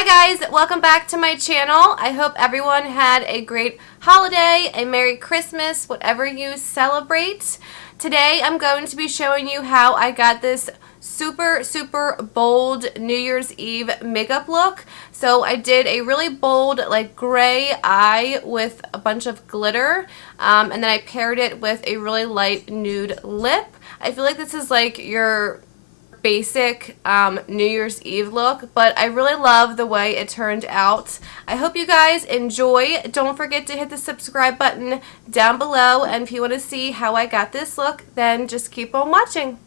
Hi guys, welcome back to my channel. I hope everyone had a great holiday, a Merry Christmas, whatever you celebrate. Today I'm going to be showing you how I got this super bold New Year's Eve makeup look. So I did a really bold like gray eye with a bunch of glitter, and then I paired it with a really light nude lip. I feel like this is like your basic New Year's Eve look, but I really love the way it turned out. I hope you guys enjoy. Don't forget to hit the subscribe button down below, and if you want to see how I got this look, then just keep on watching.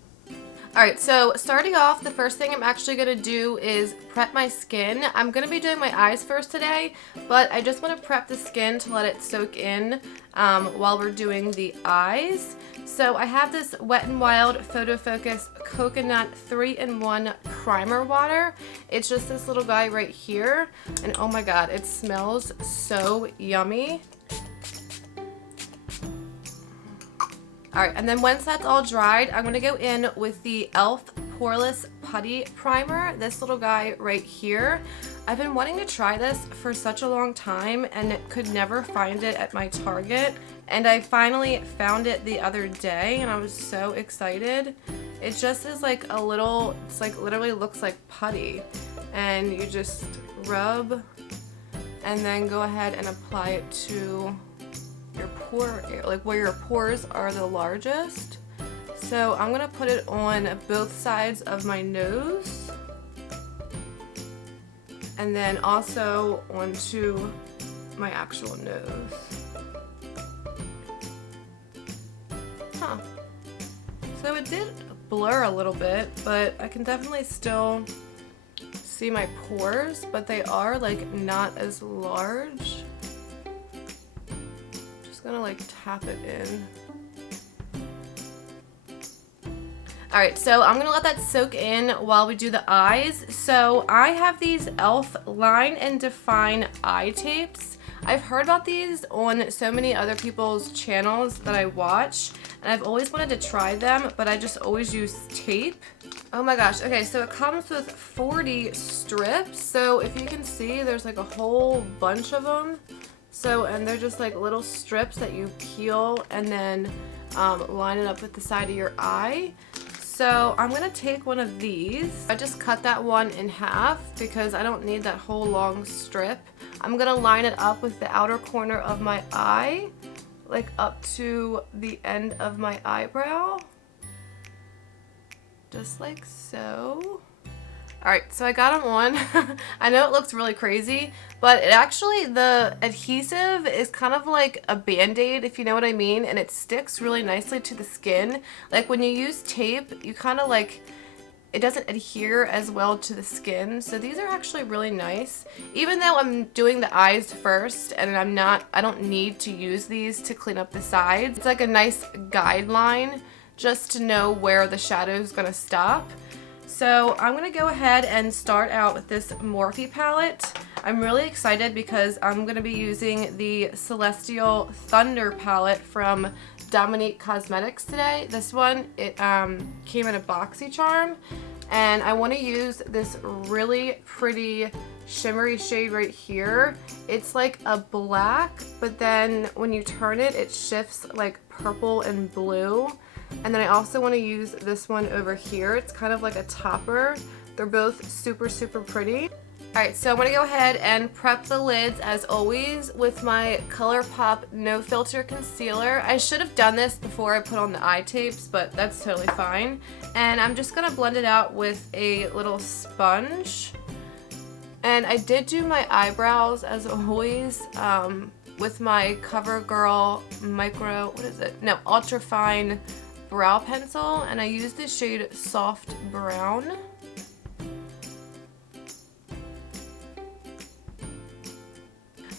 Alright, so starting off, the first thing I'm actually going to do is prep my skin. I'm going to be doing my eyes first today, but I just want to prep the skin to let it soak in while we're doing the eyes. So I have this Wet n Wild Photo Focus Coconut 3-in-1 Primer Water. It's just this little guy right here, and oh my god, it smells so yummy. Alright, and then once that's all dried, I'm going to go in with the e.l.f. Poreless Putty Primer, this little guy right here. I've been wanting to try this for such a long time and could never find it at my Target, and I finally found it the other day and I was so excited. It just is like a little, it's like literally looks like putty, and you just rub and then go ahead and apply it to your pore, like where your pores are the largest. So I'm gonna put it on both sides of my nose, and then also onto my actual nose. Huh. So it did blur a little bit, but I can definitely still see my pores, but they are like not as large. Gonna like tap it in. Alright, so I'm gonna let that soak in while we do the eyes. So I have these e.l.f. Line and Define eye tapes. I've heard about these on so many other people's channels that I watch, and I've always wanted to try them, but I just always use tape. Oh my gosh, okay, so it comes with 40 strips. So if you can see, there's like a whole bunch of them. So, and they're just like little strips that you peel and then line it up with the side of your eye. So I'm going to take one of these. I just cut that one in half because I don't need that whole long strip. I'm going to line it up with the outer corner of my eye, like up to the end of my eyebrow. Just like so. Alright, so I got them on. I know it looks really crazy, but it actually, the adhesive is kind of like a band-aid, if you know what I mean, and it sticks really nicely to the skin. Like when you use tape, you kind of like, it doesn't adhere as well to the skin, so these are actually really nice. Even though I'm doing the eyes first, and I don't need to use these to clean up the sides. It's like a nice guideline just to know where the shadow is going to stop. So I'm going to go ahead and start out with this Morphe palette. I'm really excited because I'm going to be using the Celestial Thunder palette from Dominique Cosmetics today. This one, it came in a BoxyCharm, and I want to use this really pretty shimmery shade right here. It's like a black, but then when you turn it, it shifts like purple and blue. And then I also want to use this one over here. It's kind of like a topper. They're both super pretty. Alright, so I'm going to go ahead and prep the lids as always with my ColourPop No Filter Concealer. I should have done this before I put on the eye tapes, but that's totally fine. And I'm just going to blend it out with a little sponge. And I did do my eyebrows as always with my CoverGirl Ultra Fine brow pencil, and I use the shade Soft Brown.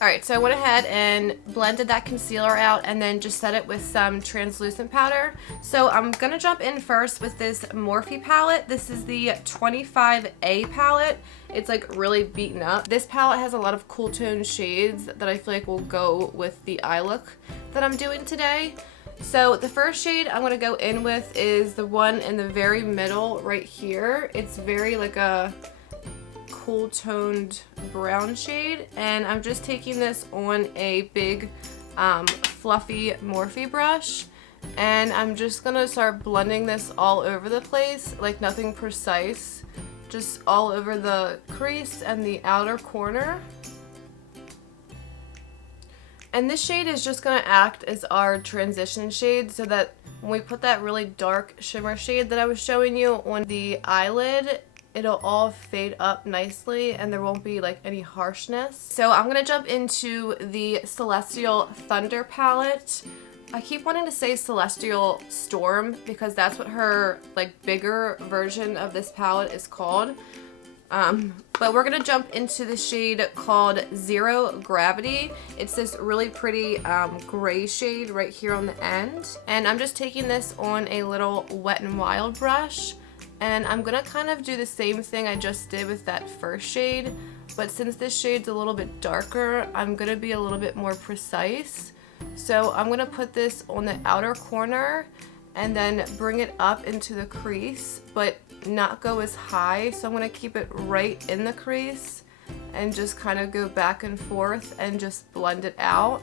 Alright, so I went ahead and blended that concealer out and then just set it with some translucent powder. So I'm going to jump in first with this Morphe palette. This is the 25A palette. It's like really beaten up. This palette has a lot of cool tone shades that I feel like will go with the eye look that I'm doing today. So the first shade I'm going to go in with is the one in the very middle right here. It's very like a cool toned brown shade, and I'm just taking this on a big fluffy Morphe brush, and I'm just gonna start blending this all over the place, like nothing precise, just all over the crease and the outer corner. And this shade is just gonna act as our transition shade so that when we put that really dark shimmer shade that I was showing you on the eyelid, it'll all fade up nicely and there won't be like any harshness. So I'm gonna jump into the Celestial Thunder palette. I keep wanting to say Celestial Storm because that's what her like bigger version of this palette is called. But we're gonna jump into the shade called Zero Gravity. It's this really pretty gray shade right here on the end. And I'm just taking this on a little Wet n Wild brush. And I'm gonna kind of do the same thing I just did with that first shade. But since this shade's a little bit darker, I'm gonna be a little bit more precise. So I'm gonna put this on the outer corner and then bring it up into the crease, but not go as high. So I'm gonna keep it right in the crease and just kind of go back and forth and just blend it out.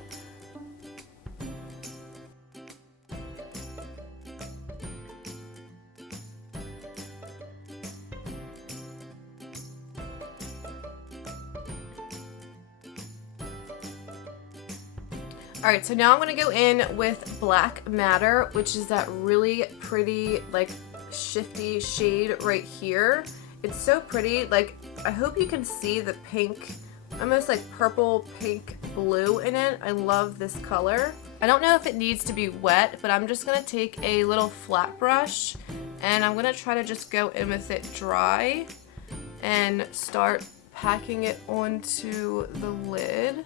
Alright, so now I'm going to go in with Black Matter, which is that really pretty, like, shifty shade right here. It's so pretty. Like, I hope you can see the pink, almost like purple, pink, blue in it. I love this color. I don't know if it needs to be wet, but I'm just going to take a little flat brush and I'm going to try to just go in with it dry and start packing it onto the lid.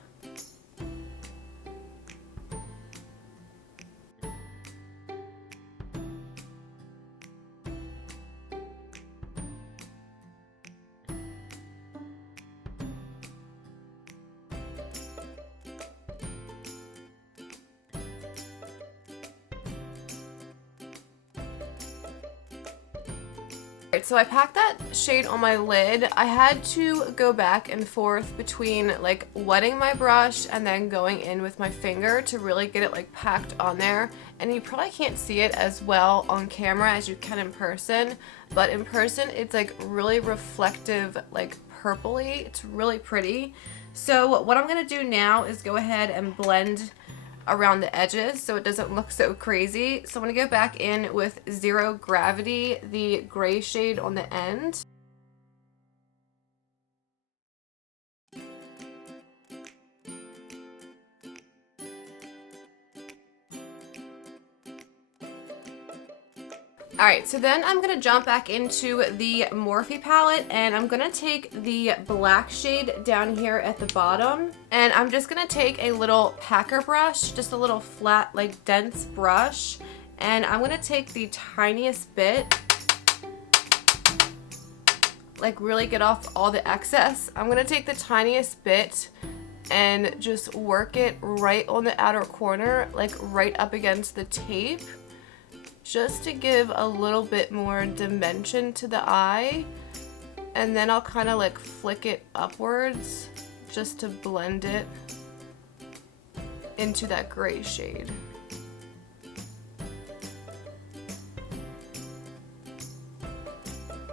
So I packed that shade on my lid. I had to go back and forth between like wetting my brush and then going in with my finger to really get it like packed on there. And you probably can't see it as well on camera as you can in person, but in person it's like really reflective, like purpley. It's really pretty. So what I'm gonna do now is go ahead and blend around the edges so it doesn't look so crazy. So I'm going to go back in with Zero Gravity, the gray shade on the end. Alright, so then I'm going to jump back into the Morphe palette and I'm going to take the black shade down here at the bottom and I'm just going to take a little packer brush, just a little flat, like dense brush, and I'm going to take the tiniest bit, like really get off all the excess. I'm going to take the tiniest bit and just work it right on the outer corner, like right up against the tape, just to give a little bit more dimension to the eye, and then I'll kind of like flick it upwards just to blend it into that gray shade.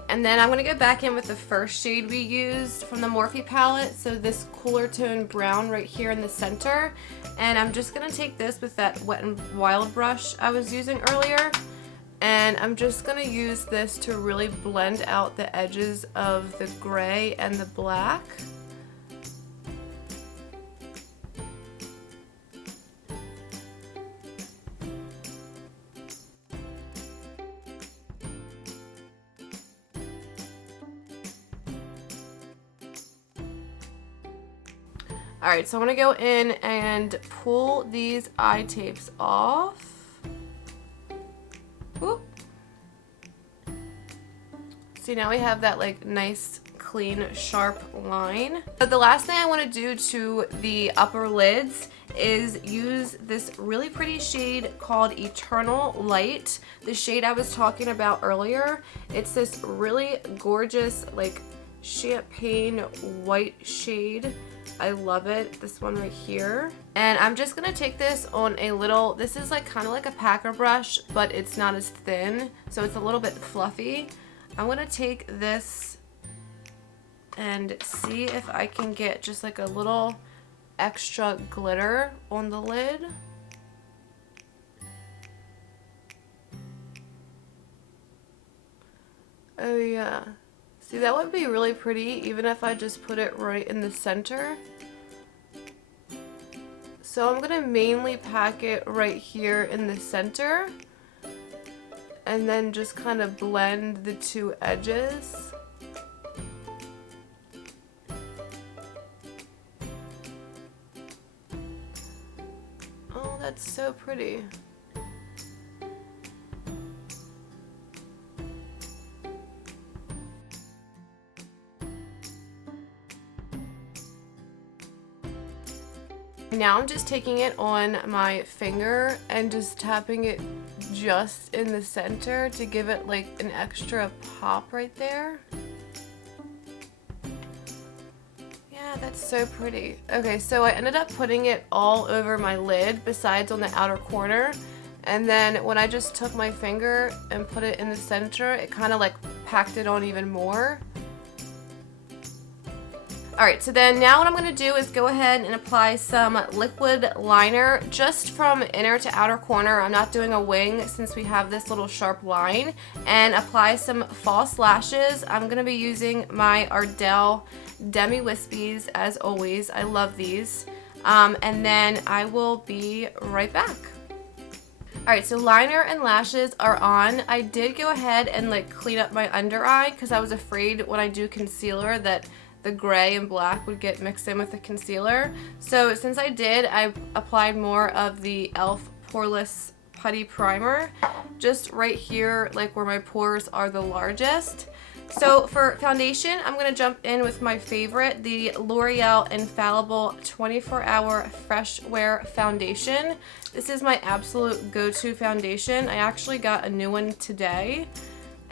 And then I'm going to go back in with the first shade we used from the Morphe palette, so this cooler tone brown right here in the center. And I'm just going to take this with that Wet n Wild brush I was using earlier, and I'm just going to use this to really blend out the edges of the gray and the black. Alright, so I'm going to go in and pull these eye tapes off. Whoop. See, now we have that like nice, clean, sharp line. But the last thing I want to do to the upper lids is use this really pretty shade called Eternal Light, the shade I was talking about earlier. It's this really gorgeous, like champagne white shade. I love it. This one right here. And I'm just gonna take this on a little, this is like kind of like a packer brush, but it's not as thin, so it's a little bit fluffy. I'm gonna take this and see if I can get just like a little extra glitter on the lid. Oh yeah. See, that would be really pretty even if I just put it right in the center. So I'm gonna mainly pack it right here in the center and then just kind of blend the two edges. Oh, that's so pretty. Now I'm just taking it on my finger and just tapping it just in the center to give it like an extra pop right there. Yeah, that's so pretty. Okay, so I ended up putting it all over my lid besides on the outer corner. And then when I just took my finger and put it in the center, it kind of like packed it on even more. Alright, so then now what I'm going to do is go ahead and apply some liquid liner just from inner to outer corner. I'm not doing a wing since we have this little sharp line. And apply some false lashes. I'm going to be using my Ardell Demi Wispies as always. I love these. And then I will be right back. Alright, so liner and lashes are on. I did go ahead and like clean up my under eye because I was afraid when I do concealer that the gray and black would get mixed in with the concealer. So since I did, I applied more of the e.l.f. Poreless Putty Primer just right here, like where my pores are the largest. So for foundation, I'm going to jump in with my favorite, the L'Oreal Infallible 24-Hour Fresh Wear Foundation. This is my absolute go-to foundation. I actually got a new one today.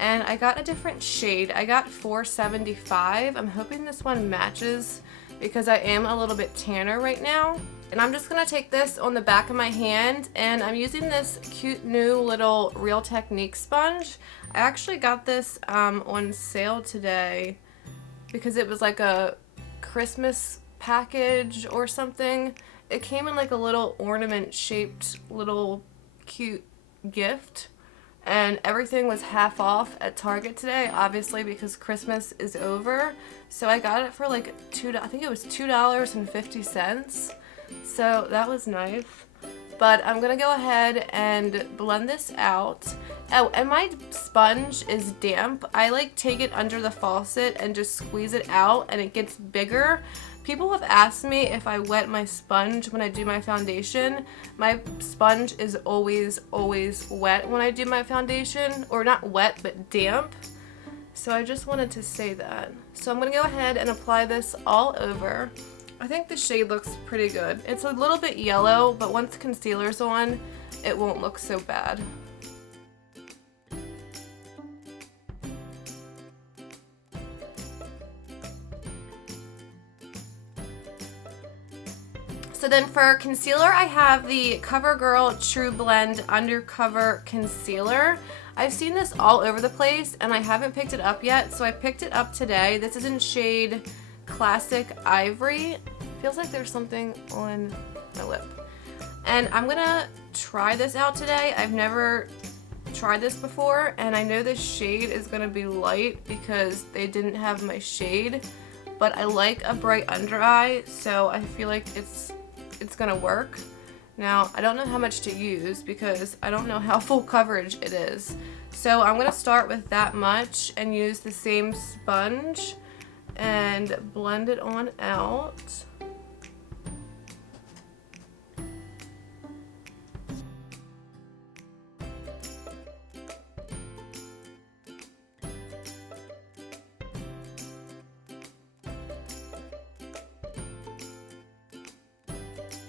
And I got a different shade. I got 475. I'm hoping this one matches because I am a little bit tanner right now. And I'm just going to take this on the back of my hand, and I'm using this cute new little Real Technique sponge. I actually got this on sale today because it was like a Christmas package or something. It came in like a little ornament shaped little cute gift. And everything was half off at Target today, obviously because Christmas is over. So I got it for like I think it was $2.50. So that was nice. But I'm gonna go ahead and blend this out. Oh, and my sponge is damp. I like take it under the faucet and just squeeze it out and it gets bigger. People have asked me if I wet my sponge when I do my foundation. My sponge is always wet when I do my foundation. Or not wet, but damp. So I just wanted to say that. So I'm going to go ahead and apply this all over. I think the shade looks pretty good. It's a little bit yellow, but once concealer's on, it won't look so bad. So then for concealer, I have the CoverGirl True Blend Undercover Concealer. I've seen this all over the place and I haven't picked it up yet, so I picked it up today. This is in shade Classic Ivory. Feels like there's something on my lip. And I'm gonna try this out today. I've never tried this before, and I know this shade is gonna be light because they didn't have my shade, but I like a bright under eye, so I feel like it's gonna work. Now, I don't know how much to use because I don't know how full coverage it is. So I'm gonna start with that much and use the same sponge and blend it on out.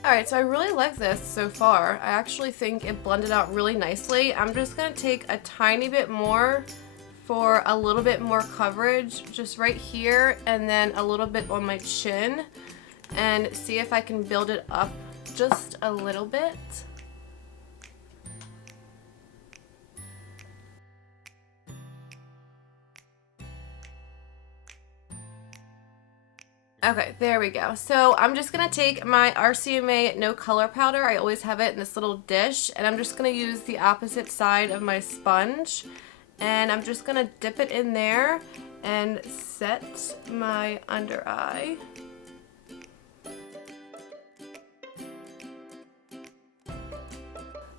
Alright, so I really like this so far. I actually think it blended out really nicely. I'm just going to take a tiny bit more for a little bit more coverage, just right here, and then a little bit on my chin, and see if I can build it up just a little bit. Okay, there we go. So I'm just going to take my RCMA No Color Powder. I always have it in this little dish. And I'm just going to use the opposite side of my sponge. And I'm just going to dip it in there and set my under eye.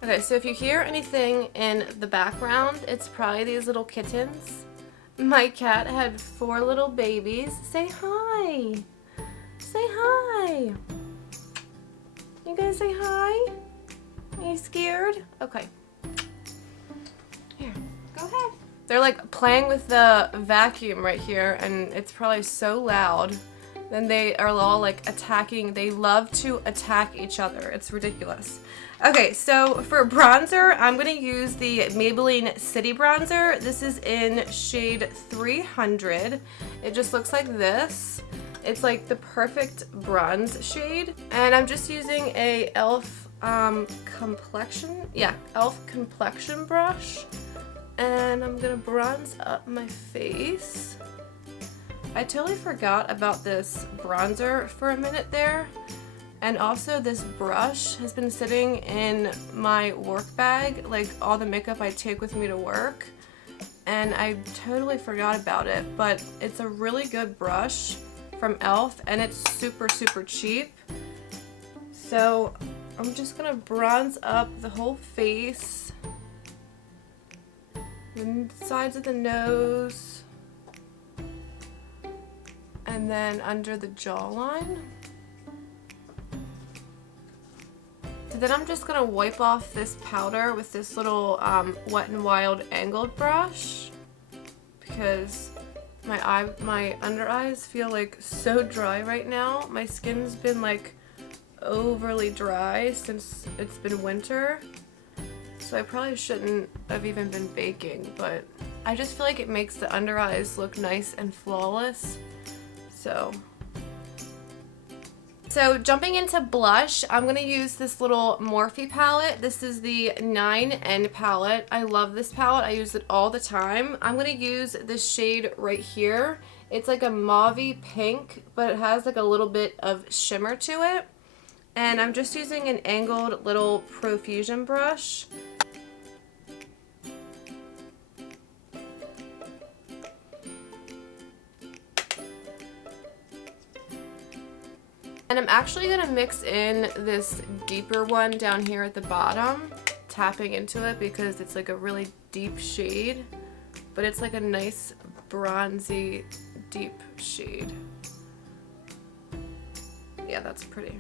Okay, so if you hear anything in the background, it's probably these little kittens. My cat had 4 little babies. Say hi. Say hi. You gonna say hi? Are you scared? Okay. Here, go ahead. They're like playing with the vacuum right here, and it's probably so loud. Then they are all like attacking. They love to attack each other. It's ridiculous. Okay, so for bronzer, I'm going to use the Maybelline City Bronzer. This is in shade 300. It just looks like this. It's like the perfect bronze shade. And I'm just using a e.l.f. complexion brush. And I'm going to bronze up my face. I totally forgot about this bronzer for a minute there. And also this brush has been sitting in my work bag, like all the makeup I take with me to work. And I totally forgot about it, but it's a really good brush from e.l.f. and it's super, super cheap. So I'm just gonna bronze up the whole face, the sides of the nose, and then under the jawline. Then I'm just gonna wipe off this powder with this little Wet n Wild angled brush because my under eyes feel like so dry right now. My skin's been like overly dry since it's been winter, so I probably shouldn't have even been baking, but I just feel like it makes the under eyes look nice and flawless. So jumping into blush, I'm going to use this little Morphe palette. This is the 9N palette. I love this palette. I use it all the time. I'm going to use this shade right here. It's like a mauve-y pink, but it has like a little bit of shimmer to it. And I'm just using an angled little profusion brush. And I'm actually going to mix in this deeper one down here at the bottom, tapping into it because it's like a really deep shade, but it's like a nice bronzy deep shade. Yeah, that's pretty.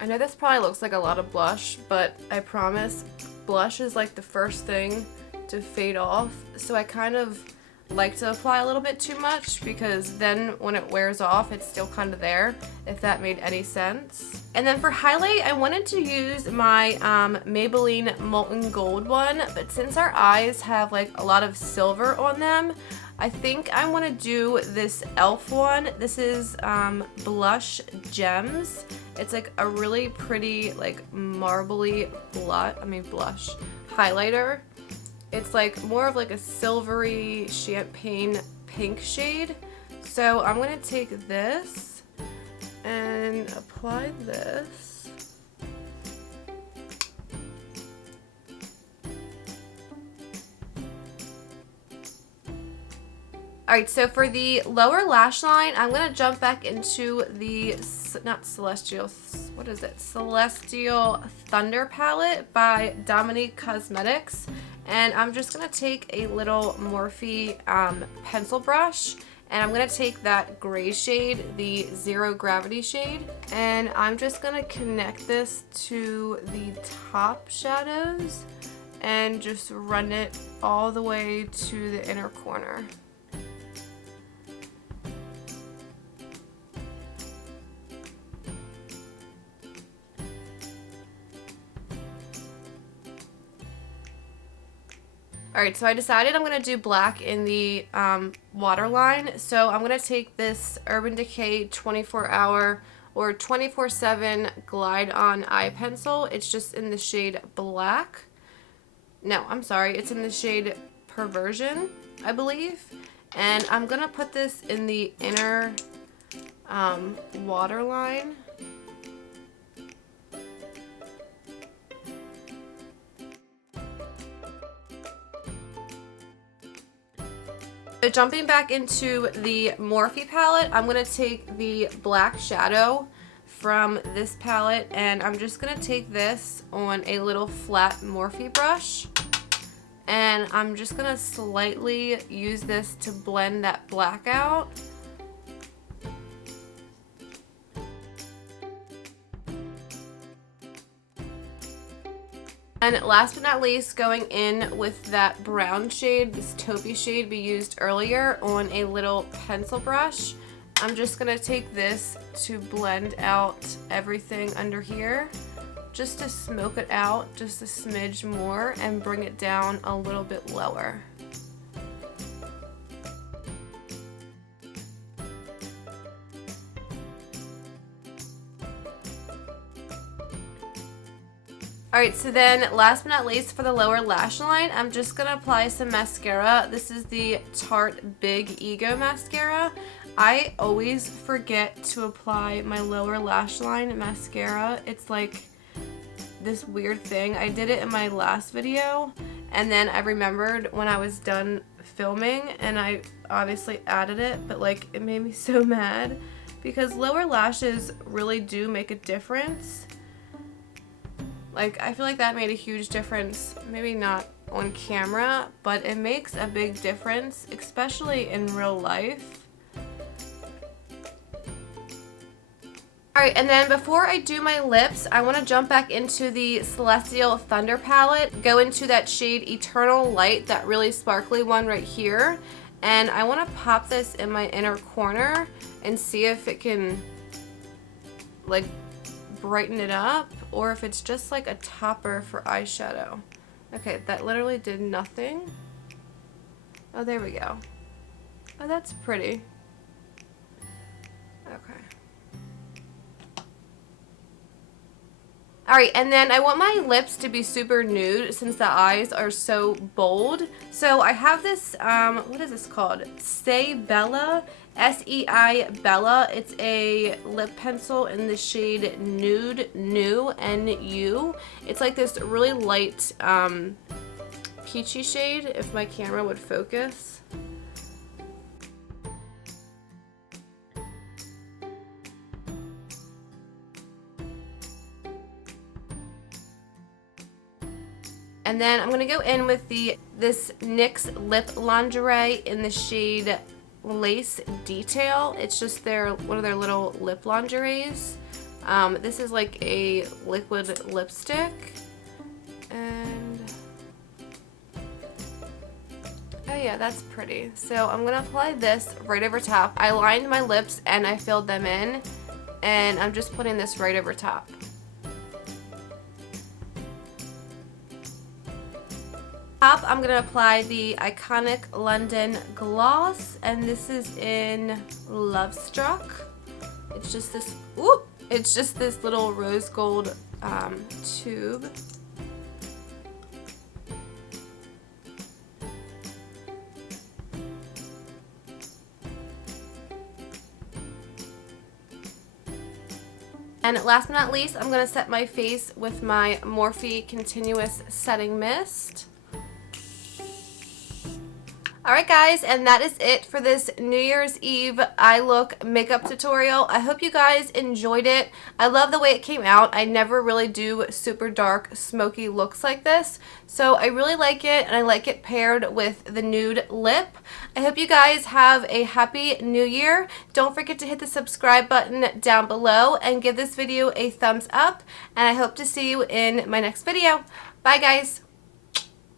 I know this probably looks like a lot of blush, but I promise blush is like the first thing to fade off, so I kind of like to apply a little bit too much because then when it wears off it's still kind of there, if that made any sense. And then for highlight, I wanted to use my Maybelline Molten Gold one, but since our eyes have like a lot of silver on them, I think I want to do this e.l.f. one. This is Blush Gems. It's like a really pretty like marbly blush highlighter. It's like more of like a silvery champagne pink shade. So I'm going to take this and apply this. Alright, so for the lower lash line, I'm going to jump back into the, Celestial Thunder palette by Dominique Cosmetics. And I'm just going to take a little Morphe pencil brush, and I'm going to take that gray shade, the Zero Gravity shade, and I'm just going to connect this to the top shadows and just run it all the way to the inner corner. Alright, so I decided I'm going to do black in the waterline. So I'm going to take this Urban Decay 24-hour or 24/7 Glide On Eye Pencil. It's just in the shade black. No, I'm sorry. It's in the shade Perversion, I believe. And I'm going to put this in the inner waterline. So jumping back into the Morphe palette, I'm going to take the black shadow from this palette, and I'm just going to take this on a little flat Morphe brush, and I'm just going to slightly use this to blend that black out. And last but not least, going in with that brown shade, this taupey shade we used earlier, on a little pencil brush. I'm just going to take this to blend out everything under here, just to smoke it out just a smidge more and bring it down a little bit lower. Alright, so then last but not least, for the lower lash line, I'm just going to apply some mascara. This is the Tarte Big Ego mascara. I always forget to apply my lower lash line mascara. It's like this weird thing. I did it in my last video, and then I remembered when I was done filming, and I obviously added it, but like it made me so mad because lower lashes really do make a difference. Like, I feel like that made a huge difference, maybe not on camera, but it makes a big difference, especially in real life. Alright, and then before I do my lips, I want to jump back into the Celestial Thunder palette, go into that shade Eternal Light, that really sparkly one right here, and I want to pop this in my inner corner and see if it can, like, brighten it up, or if it's just like a topper for eyeshadow. Okay, that literally did nothing. Oh, there we go. Oh, that's pretty. Okay. Alright, and then I want my lips to be super nude since the eyes are so bold. So I have this, what is this called? Sei Bella, S-E-I Bella. It's a lip pencil in the shade Nude New, N-U. It's like this really light, peachy shade, if my camera would focus. And then I'm going to go in with this NYX Lip Lingerie in the shade Lace Detail. It's just one of their little lip lingeries. This is like a liquid lipstick. And oh yeah, that's pretty. So I'm going to apply this right over top. I lined my lips and I filled them in. And I'm just putting this right over top. I'm going to apply the iconic London gloss, and this is in Love Struck. It's just this, it's just this little rose gold tube. And last but not least, I'm going to set my face with my Morphe Continuous Setting Mist. Alright guys, and that is it for this New Year's Eve eye look makeup tutorial. I hope you guys enjoyed it. I love the way it came out. I never really do super dark, smoky looks like this. So I really like it, and I like it paired with the nude lip. I hope you guys have a happy new year. Don't forget to hit the subscribe button down below and give this video a thumbs up. And I hope to see you in my next video. Bye guys!